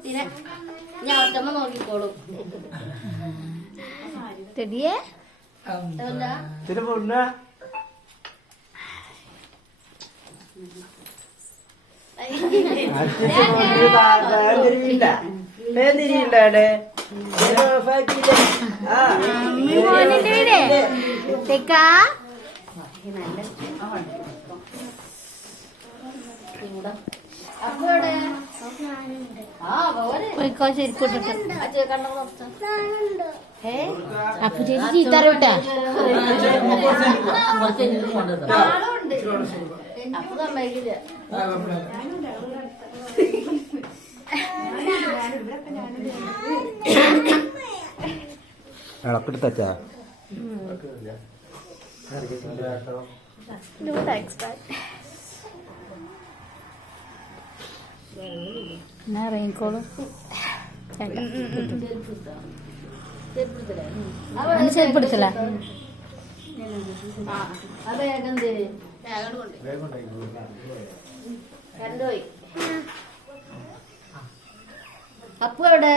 കുട്ടീനെ ഞാൻ ഒറ്റമ്മ നോക്കിക്കോളും. തെടിയേ പോയിക്കോ ശരിക്കൂട്ടിട്ട്. അപ്പൊ ചേച്ചി ചീത്തറിവിട്ടാ അപ്പൊ സമ്മതിക്കില്ല. ഇളക്കെടുത്തച്ചാ എന്നാ റെയിൻകോളും ചെരുപ്പെടുത്തല കണ്ടുപോയി. അപ്പു എവിടെ?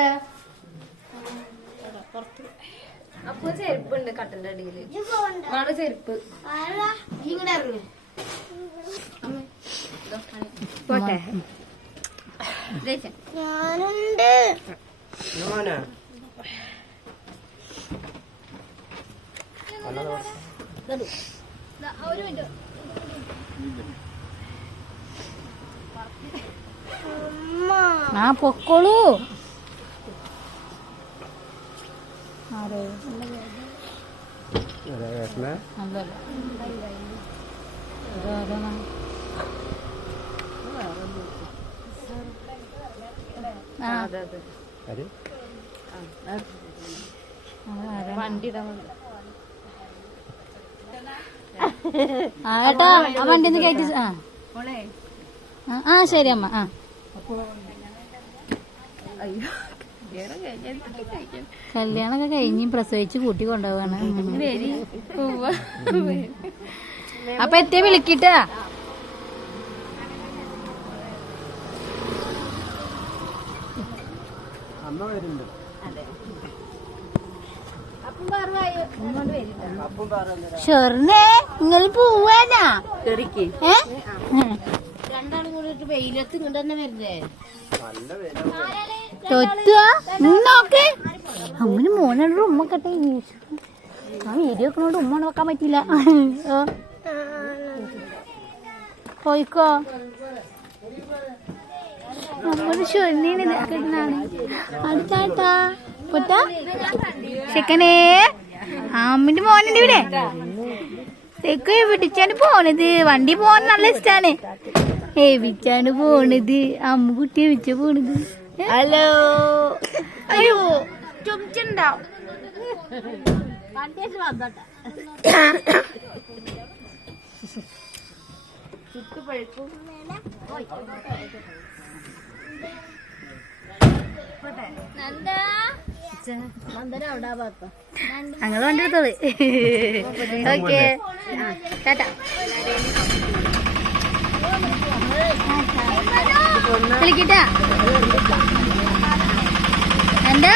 അപ്പൊ ചെരുപ്പുണ്ട് കട്ടന്റെ അടിയില്. നാളെ ചെരുപ്പ് ഇങ്ങടെ ഇറങ്ങി പോട്ടെ. ഞാനുണ്ട്. ആ പൊക്കോളൂ. വണ്ടി ഏട്ടാ ആ വണ്ടി ഒന്ന് കയറ്റി. ആ ശരി അമ്മ. ആ കല്യാണൊക്കെ കഴിഞ്ഞ് പ്രസവിച്ച് കൂട്ടി കൊണ്ടുപോവാണ്. അപ്പൊ എത്തിയ വിളിക്കിട്ടാ. ഷെറിനെ നിങ്ങൾ പോവാനാ? രണ്ടാളും കൂടി വെയിലത്ത് ഇങ്ങോട്ട് തന്നെ വരുന്നേ. നോക്ക് അമ്മന് മോനോട് ഉമ്മ കട്ടെ. ആ വീഡിയോ ഒക്കെ ഉമ്മ നോക്കാൻ പറ്റില്ല. പോയിക്കോ. നമ്മള് ഷെറിനാണ് അടുത്താട്ടാ പൊട്ടാ ചെക്കനേ. അമ്മന്റെ മോനുണ്ട് ഇവിടെ. തെക്ക് പിടിച്ചാണ് പോണത്. വണ്ടി പോകാൻ നല്ല ഇഷ്ടാണ്. ഏവിച്ചാണ് പോണത്. അമ്മ കുട്ടിയെ വിച്ച പോണത്. ഹലോ. അയ്യോ ചുമച്ചുണ്ടാവും. ചുട്ടുപഴുക്കും. ഞങ്ങള് വണ്ടി എടുത്തോളൂ. ഓക്കെ ടാറ്റാ. വിളിക്കട്ടാ. എന്താ